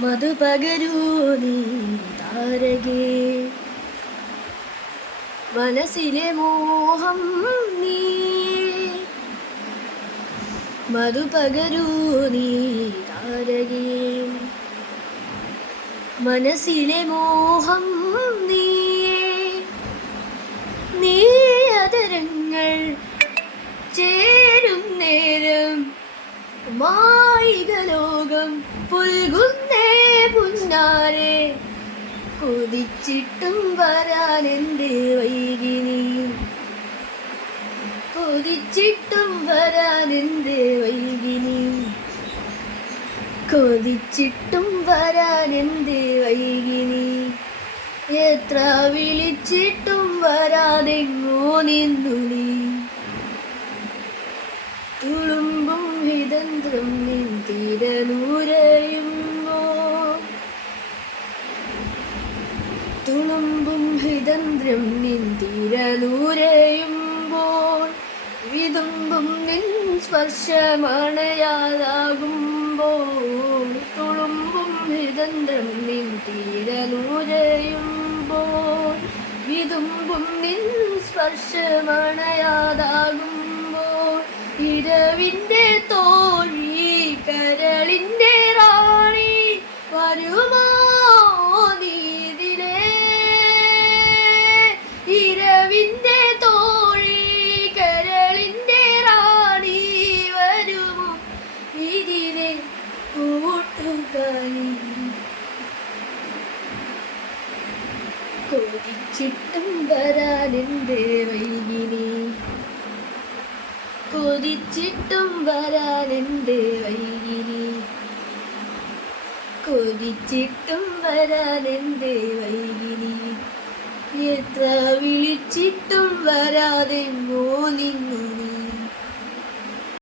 മധു പകരൂ നീ താരകേ. മനസ്സിലെ മോഹം നീ മധു പകരൂ നീ താരകേ. മനസ്സിലെ മോഹം നീ നീ അതരങ്ങൾ ചേരും നേരം. മായിക ലോകം പുൽകുന്നേ പുന്നാരെ കൊതിച്ചിട്ടും വരാൻ എന്റെ വൈകിനി. കൊതിച്ചിട്ടും വരാൻ എന്റെ വൈകിനി. കൊതിച്ചിട്ടും വരാൻ എന്റെ വൈകിനി. എത്ര വിളിച്ചിട്ടും വരാതെങ്ങോ നിന്നു നീ. തുളുമ്പും വിതന്ത്രം നിൻ തിരനൂരയുമ്പോ തുളുമ്പും നിന്തിരലൂരയുമ്പോൾ വിതുമ്പും നിൻ സ്പർശമണയാതാകുമ്പോൾ തുളുമ്പും വിതന്ത്രം നിൻ തിരനൂരയുമ്പോൾ വിതുമ്പും നിൻ സ്പർശമണയാതാകുമ്പോൾ ഇരവിന്റെ തോഴി കൊതിച്ചിട്ടും വരാനെന്റെ വൈകിനി കൊതിച്ചിട്ടും വരാനെന്റെ വൈകിനി കൊതിച്ചിട്ടും വരാനെന്റെ വൈകിനി എത്ര വിളിച്ചിട്ടും വരാതെ നീ